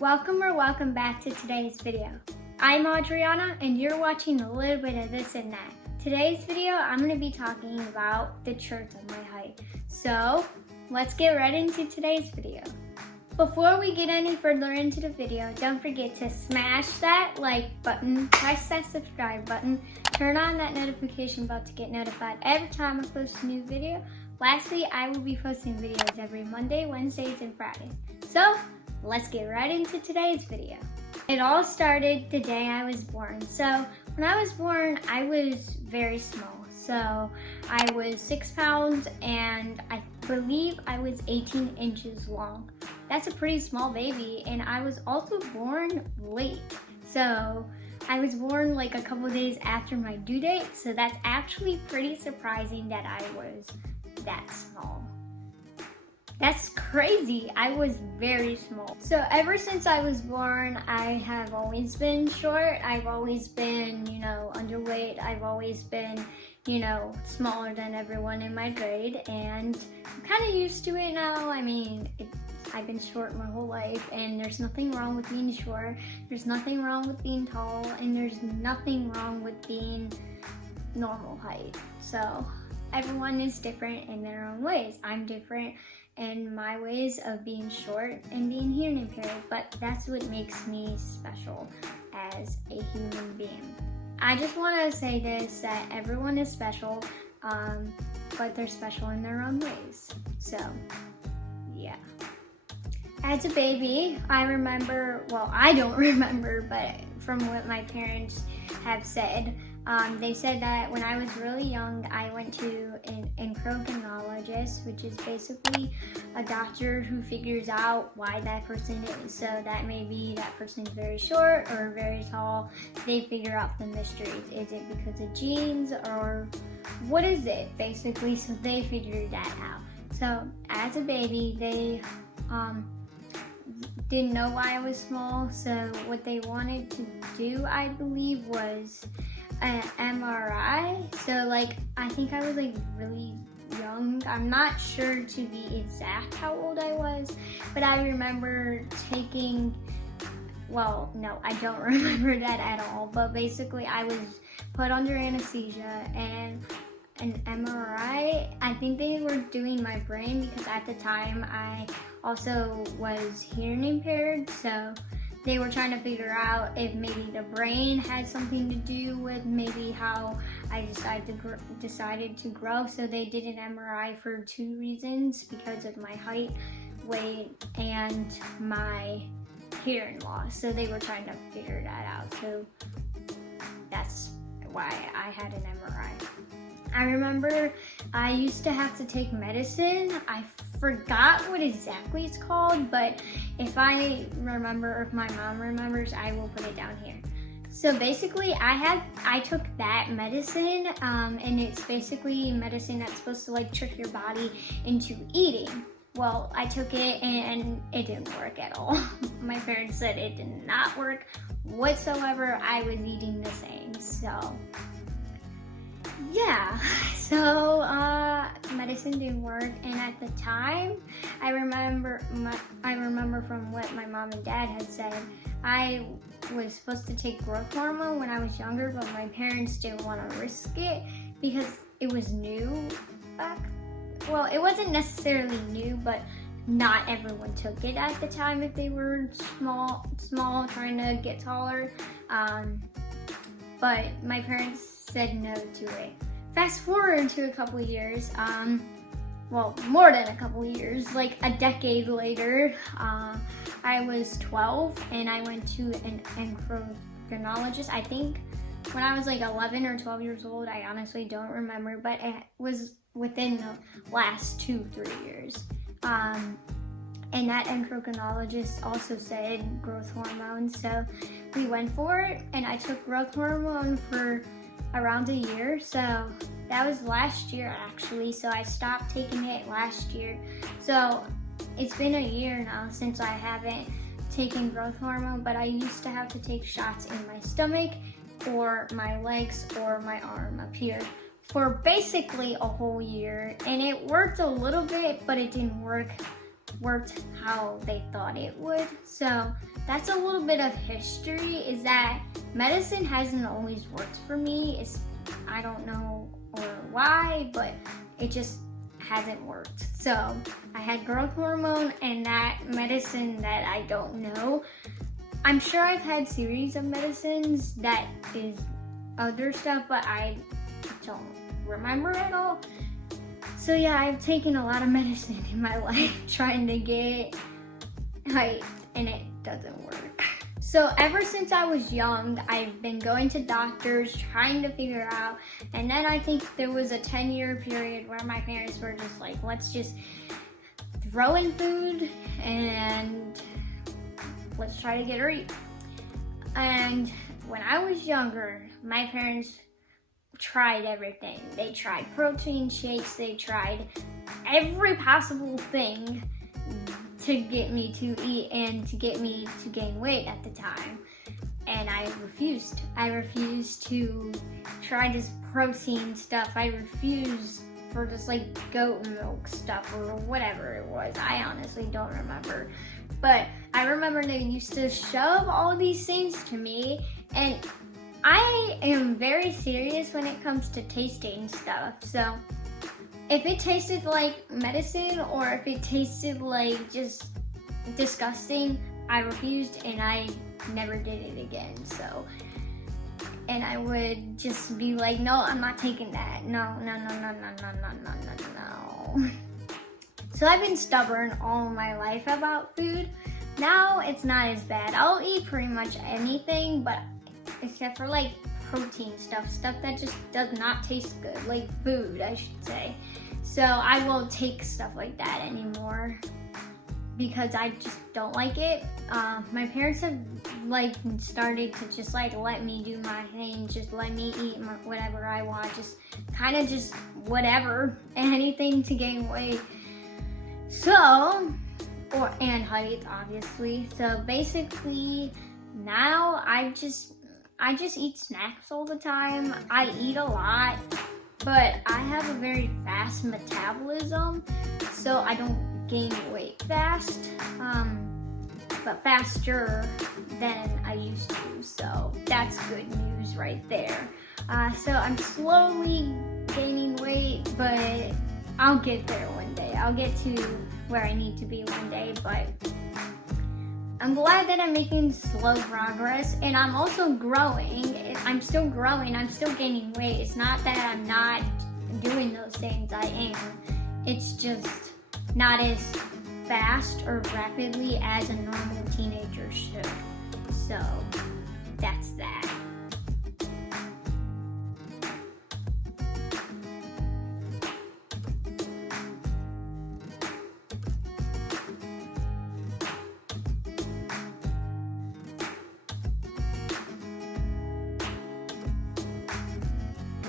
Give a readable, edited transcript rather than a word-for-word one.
Welcome back to today's video. I'm Adriana and you're watching a little bit of this and that. Today's video, I'm going to be talking about the church of my height. So let's get right into today's video. Before we get any further into the video, don't forget to smash that like button, press that subscribe button, turn on that notification bell to get notified every time I post a new video. Lastly, I will be posting videos every Monday, Wednesdays, and Fridays. So let's get right into today's video. It all started the day I was born. So when I was born, I was very small. So I was 6 pounds and I believe I was 18 inches long. That's a pretty small baby, and I was also born late. So I was born like a couple days after my due date, so that's actually pretty surprising that I was that small. That's crazy. I was very small. So ever since I was born, I have always been short. I've always been, underweight. I've always been, smaller than everyone in my grade, and I'm kind of used to it now. I mean, I've been short my whole life, and there's nothing wrong with being short. There's nothing wrong with being tall, and there's nothing wrong with being normal height. So everyone is different in their own ways. I'm different in my ways of being short and being hearing impaired, but that's what makes me special as a human being. I just want to say this, that everyone is special, but they're special in their own ways. So, yeah. As a baby, I remember, well, I don't remember, but from what my parents have said, they said that when I was really young, I went to an endocrinologist, which is basically a doctor who figures out why that person is. So that maybe that person's very short or very tall. They figure out the mysteries. Is it because of genes or what is it, basically? So they figured that out. So as a baby, they didn't know why I was small. So what they wanted to do, I believe, was an MRI. So I think I was really young. I'm not sure to be exact how old I was, but I remember taking, well, no, I don't remember that at all, but basically I was put under anesthesia and an MRI. I think they were doing my brain because at the time I also was hearing impaired, so they were trying to figure out if maybe the brain had something to do with maybe how I decided to grow. So they did an MRI for 2 reasons, because of my height, weight, and my hearing loss. So they were trying to figure that out. So that's why I had an MRI. I remember I used to have to take medicine. I forgot what exactly it's called, but if I remember, or if my mom remembers, I will put it down here. So basically I took that medicine, and it's basically medicine that's supposed to trick your body into eating. Well, I took it and it didn't work at all. My parents said it did not work whatsoever. I was eating the same, so yeah, so medicine didn't work, and at the time, I remember from what my mom and dad had said, I was supposed to take growth hormone when I was younger, but my parents didn't want to risk it because it was new back. Well, it wasn't necessarily new, but not everyone took it at the time if they were small, trying to get taller. But my parents said no to it. Fast forward to a couple years, well, more than a couple years, like a decade later, I was 12 and I went to an endocrinologist. I think when I was 11 or 12 years old, I honestly don't remember, but it was within the last 2-3 years. And that endocrinologist also said growth hormone, so we went for it, and I took growth hormone for around a year. So that was last year actually, so I stopped taking it last year. So it's been a year now since I haven't taken growth hormone, but I used to have to take shots in my stomach or my legs or my arm up here for basically a whole year, and it worked a little bit, but it didn't worked how they thought it would. So that's a little bit of history, is that medicine hasn't always worked for me. I don't know or why, but it just hasn't worked. So I had growth hormone and that medicine that I don't know. I'm sure I've had series of medicines that is other stuff, but I don't remember at all. So yeah, I've taken a lot of medicine in my life trying to get height, and it doesn't work. So ever since I was young, I've been going to doctors, trying to figure out, and then I think there was a 10-year period where my parents were just like, let's just throw in food and let's try to get her eat. And when I was younger, my parents tried everything. They tried protein shakes, they tried every possible thing to get me to eat and to get me to gain weight at the time. And I refused. I refused to try this protein stuff. I refused for just like goat milk stuff or whatever it was. I honestly don't remember. But I remember they used to shove all these things to me, and I am very serious when it comes to tasting stuff. So if it tasted like medicine or if it tasted like just disgusting, I refused and I never did it again. So, and I would just be like, no, I'm not taking that. No. So I've been stubborn all my life about food. Now it's not as bad. I'll eat pretty much anything, but except for like protein stuff that just does not taste good, like food, I should say. So I won't take stuff like that anymore because I just don't like it. My parents have like started to just like let me do my thing, just let me eat whatever I want, just kind of just whatever, anything to gain weight. So, and height, obviously. So basically, now I just eat snacks all the time. I eat a lot, but I have a very fast metabolism, so I don't gain weight fast, but faster than I used to. So that's good news right there. So I'm slowly gaining weight, but I'll get there one day. I'll get to where I need to be one day, but I'm glad that I'm making slow progress, and I'm also growing. I'm still growing. I'm still gaining weight. It's not that I'm not doing those things. I am. It's just not as fast or rapidly as a normal teenager should. So that's that.